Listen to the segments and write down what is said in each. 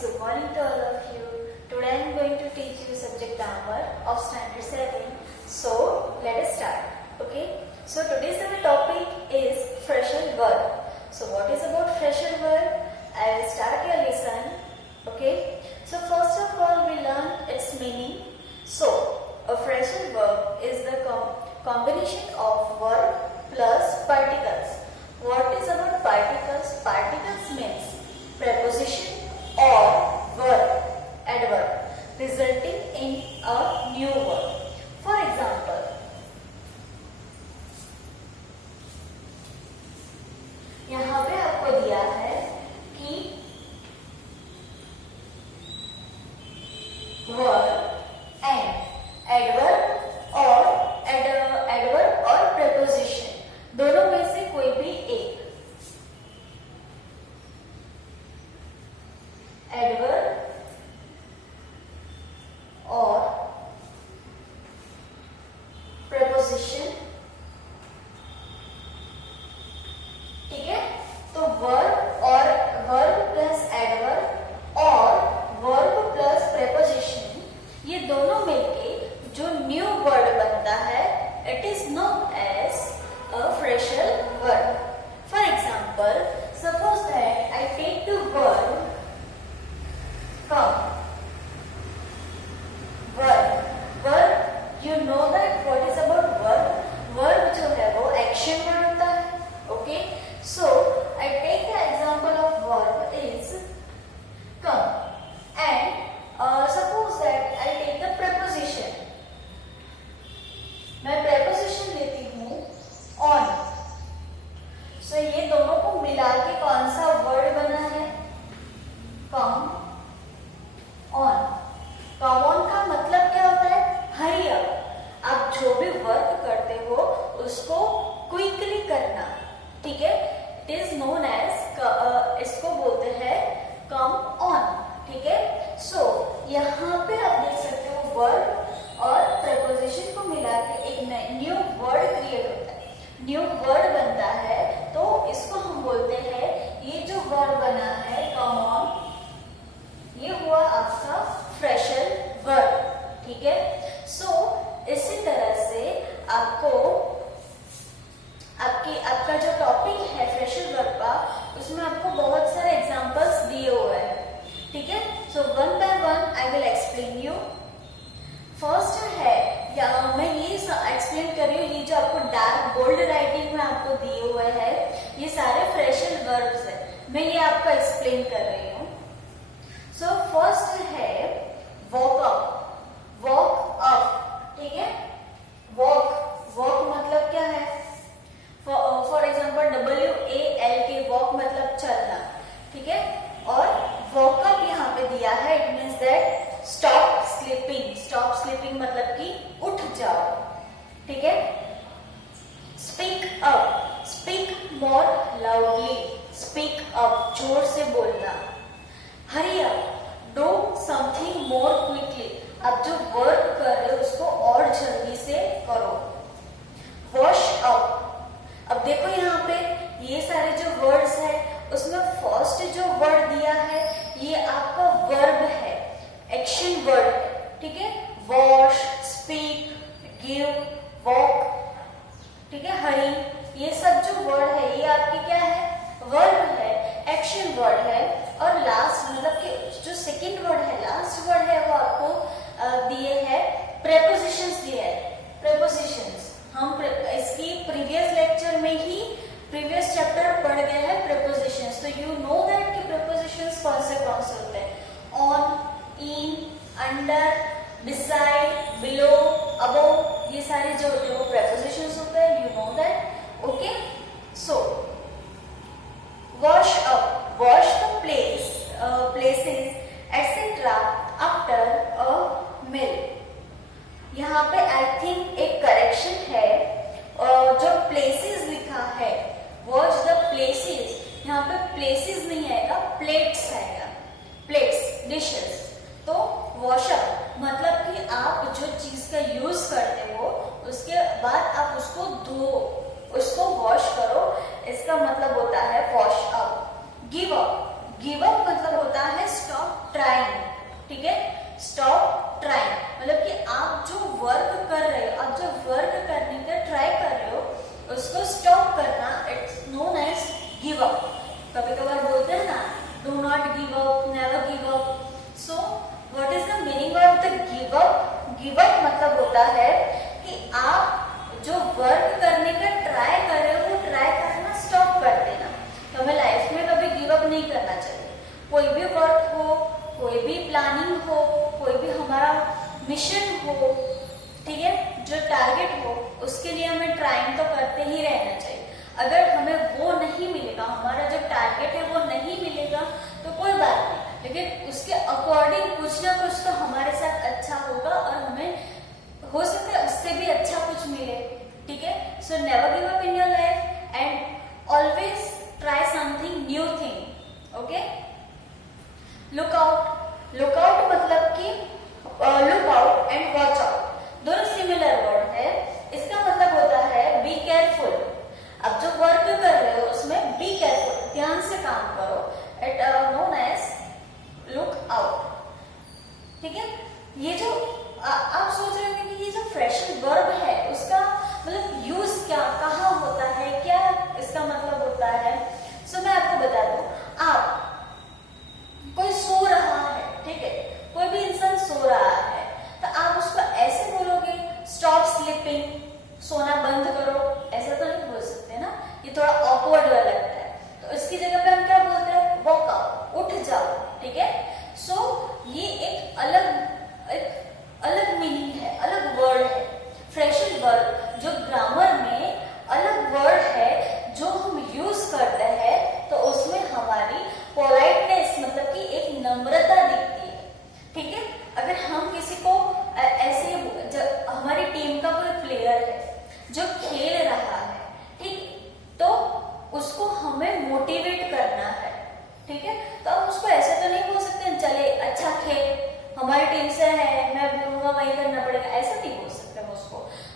good morning to all of you. Today I am going to teach you subject grammar of standard 7. So let us start. Okay. So today's our topic is phrasal verb. So what is about phrasal verb? I will start your lesson. Okay. So first of all we learn its meaning. So a phrasal verb is the combination of verb plus particles. What is about particles? Particles means preposition or verb, adverb, resulting in a new word. For example, यहाँ पे आपको दिया है कि verb and adverb और preposition दोनों में से कोई भी एक adverb और preposition, ठीक है। तो verb और verb plus adverb और verb plus preposition ये दोनों मिलके जो न्यू वर्ड बनता है it is known as a phrasal verb. For example, suppose that I take the verb come. Verb, you know that what is about verb? Verb जो है वो action में होता है. Okay, so I take the example of verb is come, and suppose that I take the preposition. मैं preposition लेती हूँ on. So ये दोनों को मिला के कौन सा वर्ड बना है? come on. come on का मतलब क्या होता है? Hurry up. आप जो भी वर्क करते हो उसको क्विकली करना, ठीक है. इट इज नोन एज इसको बोलते हैं कम ऑन, ठीक है. सो यहाँ पे आप देख सकते हो वर्ब और प्रेपोजिशन को मिला के एक न्यू वर्ड क्रिएट होता है, न्यू वर्ड बनता है. तो इसको हम बोलते हैं, ये जो वर्ड बना है कम ऑन, ये हुआ आपका फ्रेशल वर्ब, ठीक है. सो इसी तरह से आपका जो टॉपिक है फ्रेशल वर्ब का, उसमें आपको बहुत सारे एग्जांपल्स दिए हुए हैं, ठीक है. So one by one I will explain you. First है, या मैं ये एक्सप्लेन कर रही हूँ, ये जो आपको डार्क बोल्ड राइटिंग में आपको दिए हुए हैं ये सारे फ्रेशल वर्ब्स है. मैं ये आपको एक्सप्लेन कर रही हूँ. सो फर्स्ट है वॉक अप. वॉक अप, ठीक है. वॉक मतलब क्या है? फॉर एग्जाम्पल WALK, वॉक मतलब चलना, ठीक है. और वॉक अप यहाँ पे दिया है, it means that stop sleeping. Stop sleeping मतलब कि उठ जाओ, ठीक है. Speak up. Speak more loudly. Speak up, जोर से बोलना. Hurry up. Do something more quickly. आप जो वर्क कर रहे हो उसको और जल्दी से करो. Wash up. अब देखो यहाँ पे ये सारे जो वर्ड्स है उसमें फर्स्ट जो वर्ड दिया है ये आपका वर्ब है, एक्शन वर्ड है, ठीक है. वॉश, स्पीक, गिव, वॉक, ठीक है. हरी, ये सब जो वर्ड है ये आपकी क्या है? वर्ब है, एक्शन वर्ड है. और लास्ट मतलब कि जो सेकेंड वर्ड है, लास्ट वर्ड है, वो आपको दिए हैं प्रेपोजिशंस दिए हैं. प्रेपोजिशंस हम इसकी प्रीवियस लेक्चर में ही प्रीवियस चैप्टर पढ़ गए हैं प्रेपोजिशंस. तो यू नो दैट कि प्रेपोजिशंस कौन से होते हैं? On, in, under, beside, below, above, ये सारे जो होते हैं वो प्रेपोजिशंस होते हैं. You know that. Okay. So wash up. Wash the places etcetera after a meal. यहाँ पे आई थिंक एक करेक्शन है, जो प्लेसेस लिखा है, वॉश द प्लेसेस, यहाँ पे प्लेसेस नहीं आएगा, प्लेट्स आएगा. Plates, dishes. तो वॉश अप मतलब कि आप जो चीज का यूज करते हो उसके बाद आप उसको धो, उसको वॉश करो. इसका मतलब होता है wash up. Give up. Give up मतलब होता है स्टॉप मिशन हो, ठीक है, जो टारगेट हो, उसके लिए हमें ट्राइंग तो करते ही रहना चाहिए। अगर हमें वो नहीं मिलेगा, हमारा जो टारगेट है वो नहीं मिलेगा तो कोई बात नहीं, लेकिन उसके अकॉर्डिंग कुछ ना कुछ तो हमारे साथ अच्छा होगा और हमें हो सकता है उससे भी अच्छा कुछ मिले, ठीक है। So never give up in your life and always try something new thing, okay. Look out मतलब कि look out and watch out दोनों सिमिलर वर्ड है। इसका मतलब होता है बी केयरफुल। अब जो वर्क कर रहे हो उसमें बी केयरफुल, ध्यान से काम करो, it known as look out, ठीक है। ये जो आप सोच रहे होंगे कि ये जो फ्रेशर वर्ब है उसका मतलब यूज क्या, कहाँ होता है, क्या इसका मतलब होता है। सो मैं आपको बता दूं, आप कोई सो रहा है, ठीक है, कोई भी इंसान सो रहा है तो आप उसको ऐसे बोलोगे स्टॉप स्लीपिंग, सोना बंद करो, ऐसा तो नहीं बोल सकते ना, ये थोड़ा ऑकवर्ड लगता है। तो इसकी जगह पे हम क्या बोलते हैं, वॉक आउट, उठ जाओ, ठीक है। सो ये एक अलग मीनिंग है, अलग वर्ड है। फ्रेशर वर्ड जो ग्रामर में अलग वर्ड है जो हम यूज करते हैं, तो उसमें हमारी पोलाइटनेस मतलब कि एक नम्रता दिखती है, ठीक है। अगर हम किसी को ऐसे, हमारी टीम का कोई प्लेयर है जो खेल रहा है, ठीक, तो उसको हमें मोटिवेट करना है, ठीक है। तो हम उसको ऐसे तो नहीं बोल सकते चले अच्छा खेल, हमारी टीम से है, मैं बोलूंगा वही करना पड़ेगा, ऐसा नहीं बोल सकते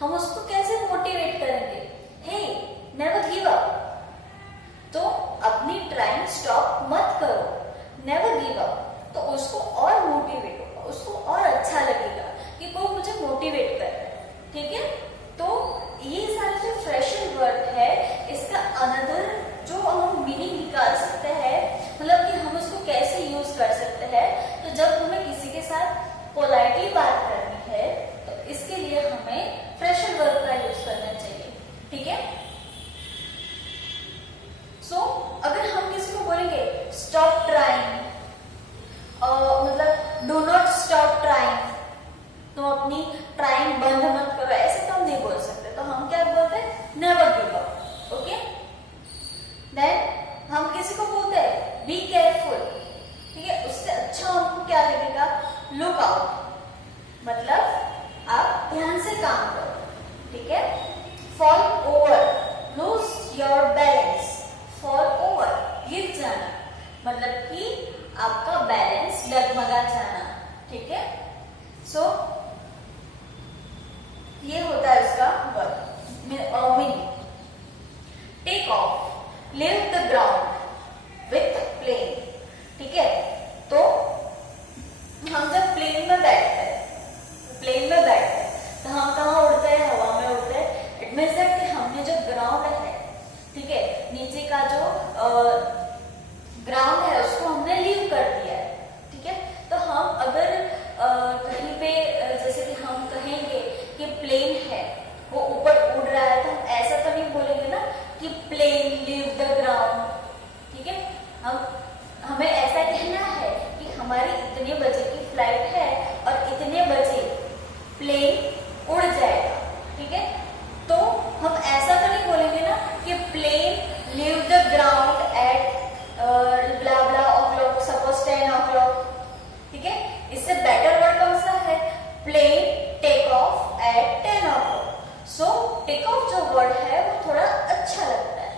हम उसको कैसे मोटिवेट करेंगे, हे नेवर गिव अप, तो अपनी ट्राइंग स्टॉप मत करो, नेवर गिव अप, तो उसको और मोटिवेट होगा, उसको और अच्छा लगेगा कि कोई मुझे मोटिवेट कर रहा है, ठीक है। तो ये सारे जो फ्रेशर वर्ड है इसका अनदर जो हम मीनिंग निकाल सकते हैं, मतलब कि हम उसको कैसे यूज कर सकते हैं, तो जब हमें किसी के साथ पोलाइटली बात करनी है तो इसके लिए हमें फ्रेशर वर्ड का यूज करना चाहिए, ठीक है। सो अगर हम किसी को बोलेंगे स्टॉप ट्राइंग, मतलब डू नॉट स्टॉप ट्राइंग, तो अपनी ट्राइंग बंद मत करो, ऐसे तो हम नहीं बोल सकते, तो हम क्या बोलते हैं, never give up, okay. Then हम किसी को बोलते हैं बी केयरफुल, ठीक है, उससे अच्छा हमको क्या लगेगा, लुक आउट, मतलब आप ध्यान से काम करो, ठीक है। Fall over, lose your balance, fall over, गिर जाना, मतलब कि आपका बैलेंस डगमगा जाना, ठीक है। सो ये होता है उसका word meaning. Take off, leave the ground with plane, ठीक है। तो हम जब प्लेन में बैठते हैं तो हम कहाँ उड़ते हैं, हवा में उड़ते हैं। इट मीन्स दैट कि हमने जो ग्राउंड है, ठीक है, नीचे का जो ग्राउंड है उसको हमने लीव कर दिया है, ठीक है। तो हम अगर कहीं पे जैसे कि हम कहेंगे कि प्लेन है वो ऊपर उड़ रहा है, तो हम ऐसा तो नहीं बोलेंगे ना कि प्लेन लीव द ग्राउंड, ठीक है। हमें ऐसा कहना है कि हमारी इतने बजे की फ्लाइट है और इतने बजे प्लेन उड़ जाएगा, ठीक है। तो हम ऐसा तो नहीं बोलेंगे ना कि plane leave the ground at blah blah o'clock, suppose 10 o'clock, ठीक है। इससे बेटर वर्ड कौन सा है, plane take off at 10 o'clock। So take off जो वर्ड है वो थोड़ा अच्छा लगता है,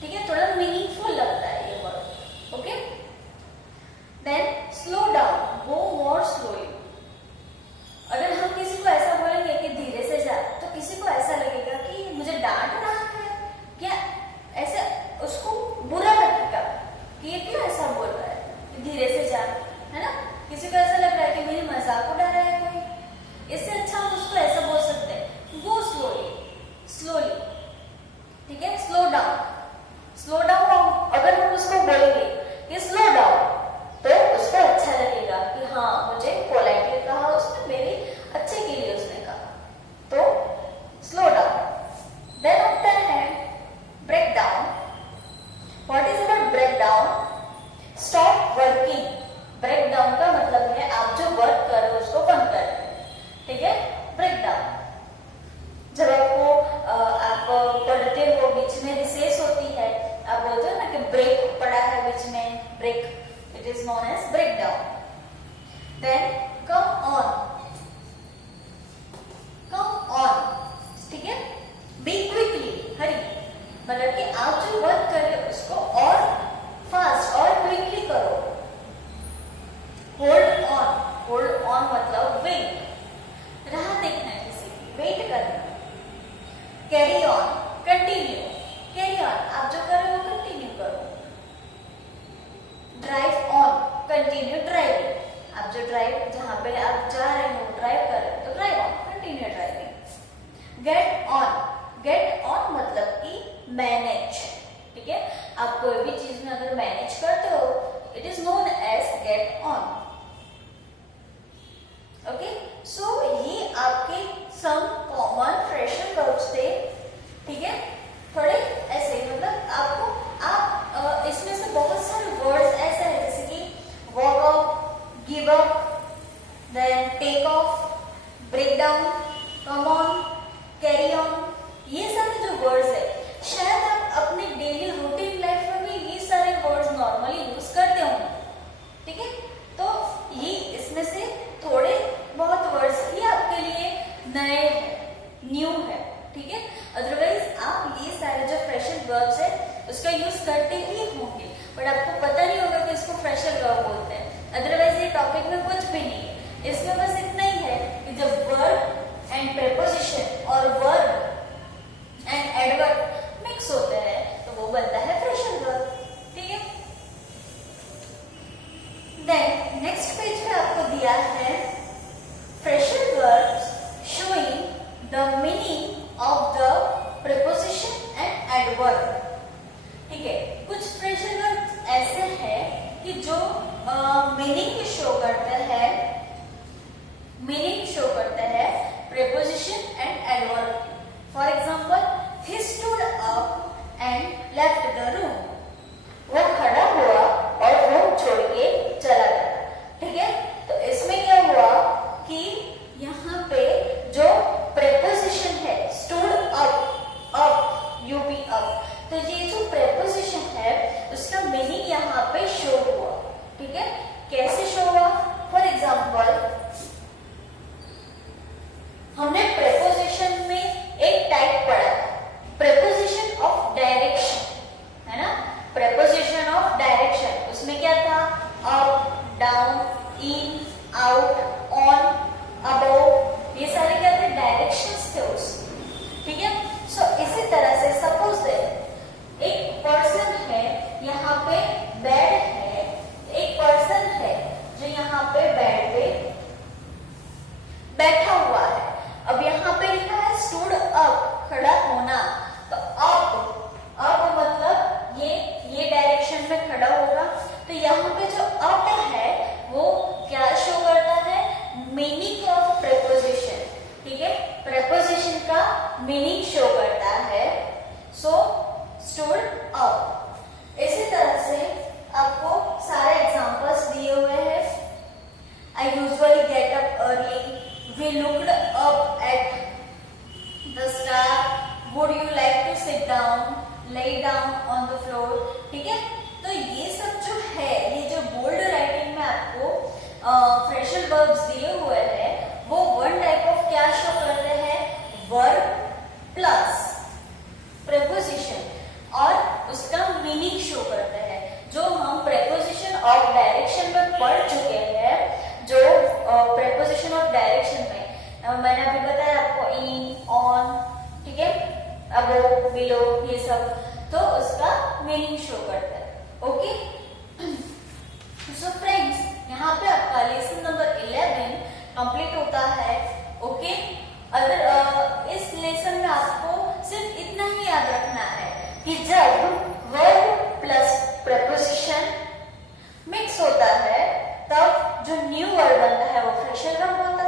ठीक है, थोड़ा मीनिंगफुल लगता है ये word, okay. Then slow down, go more slowly. अगर हम किसी को ऐसा बोलेंगे कि धीरे से जा, तो किसी को ऐसा लगेगा कि मुझे डांट रहा है क्या, ऐसे उसको बुरा लगेगा कि ये क्यों ऐसा बोल रहा है, धीरे से जा, है ना। किसी को ऐसा लग रहा है कि मेरी मजाक उड़ा रहा है कोई, इससे अच्छा हम उसको ऐसा बोल सकते हैं, गो स्लोली, ठीक है। स्लो डाउन, अगर हम उसको बोलेंगे कि स्लो डाउन, तो उसको अच्छा लगेगा कि हाँ मुझे पोलाइटली कहा उसने, मेरे अच्छे के लिए उसने कहा, तो स्लो डाउन। देन आफ्टर है break down. What is about break down, stop working. Break down का मतलब है आप जो वर्क कर रहे हो उसको बंद कर रहे हैं, ठीक है, ब्रेक डाउन। जब आपको आप पढ़ते हो, बीच में रिसेस होती है, आप बोलते हो ना कि ब्रेक पड़ा है बीच में, break, it is known as break down. Then come on, ठीक है, बी क्विकली, हरी, मतलब कि आप जो वर्क कर रहे हो उसको और फास्ट और क्विकली करो। होल्ड ऑन मतलब वेट, राह देखना है किसी की, वेट करना। Carry on, continue, carry on, आप जो कर रहे हो कंटिन्यू करो। ड्राइव ऑन, कंटिन्यू ड्राइविंग, आप जो ड्राइव, जहां पे आप जा रहे हो, ड्राइव कर रहे हो तो drive on, continue driving. Get on मतलब कि मैनेज, ठीक है, आप कोई भी चीज में अगर मैनेज करते हो, it is known as get on. Okay, so ये आपके सम कॉमन फ्रेशर वर्ब्स थे, ठीक है, थोड़े ऐसे, मतलब आपको आप इसमें से बहुत सारे वर्ड्स ऐसे हैं जैसे कि walk up, give up, then take off, break down, come on, carry on, ये सारे जो वर्ड्स है शायद आप अपने डेली रूटीन लाइफ में भी ये सारे वर्ड्स नॉर्मली यूज करते होंगे, ठीक है, तो ये इसमें से थोड़े बहुत वर्ड्स ये आपके लिए नए न्यू है, ठीक है, अदरवाइज आप ये सारे जो फ्रेशर वर्ब्स है उसका यूज करते ही होंगे, बट आपको पता नहीं होगा कि इसको फ्रेशर वर्ब बोलते हैं। अदरवाइज ये टॉपिक में कुछ भी नहीं है, इसमें बस इतना ही है कि जब वर्ब एंड प्रेपोजिशन और वर्ब एंड एडवर्ब मिक्स होते हैं तो वो बनता है फ्रेशर वर्ब, ठीक है। देन नेक्स्ट पेज पे आपको दिया है fresher verbs showing the meaning of the preposition and adverb, ठीक है, कुछ फ्रेशर वर्ब्स ऐसे हैं कि जो मीनिंग शो करते हैं preposition and adverb. For example, he stood up and left the room, वो खड़ा हुआ और रूम छोड़ के चला गया, ठीक है, तो इसमें क्या हुआ कि यहाँ पे जो प्रेपोजिशन है stood up, UP up, तो ये जो प्रेपोजिशन है उसका मीनिंग यहाँ पे शो हुआ, ठीक है, कैसे शो हुआ? फॉर एग्जाम्पल, हमने प्रेपोजिशन में एक टाइप पढ़ा, प्रेपोजिशन ऑफ डायरेक्शन, है ना, प्रेपोजिशन ऑफ डायरेक्शन, उसमें क्या था? Up, down, in, out, on, above, ये सारे क्या थे? डायरेक्शंस थे उस, ठीक है। सो इसी तरह से सपोज एक पर्सन है, यहाँ पे बेड है, एक पर्सन है जो यहाँ पे बेड पे बैठा हुआ है। अब यहाँ पे लिखा है स्टूड अप, खड़ा होना, तो अप मतलब ये डायरेक्शन में खड़ा होगा, तो यहाँ पे जो अप है वो क्या शो करता है? मीनिंग ऑफ प्रेपोजिशन, ठीक है, प्रेपोजिशन का मीनिंग शो करता है। सो स्टूड अप। इसी तरह से आपको सारे एग्जांपल्स दिए हुए हैं। I usually get up early, we looked up at the star, would you like to sit down, lay down on the floor, ठीक है। तो ये सब जो है, ये जो बोल्ड राइटिंग में आपको फ्रेशर वर्ब्स दिए हुए हैं, वो वन टाइप ऑफ क्या शो करते हैं? वर्ब प्लस प्रेपोजिशन और उसका मीनिंग शो करते हैं। जो हम प्रेपोजिशन ऑफ डायरेक्शन में पढ़ चुके हैं, जो प्रेपोजिशन ऑफ डायरेक्शन में मैंने अभी बताया आपको, इन, ऑन, ठीक है, अबव, बिलो, ये सब, तो उसका मीनिंग शो करता है। ओके, सो फ्रेंड्स, यहाँ पे आपका लेसन नंबर 11 कंप्लीट होता है। ओके, अगर इस लेसन में आपको सिर्फ इतना ही याद रखना है कि जब वर्ब प्लस प्रेपोजिशन मिक्स होता है, तब जो न्यू वर्ड बनता है वो फ्रेशर वर्ब होता है।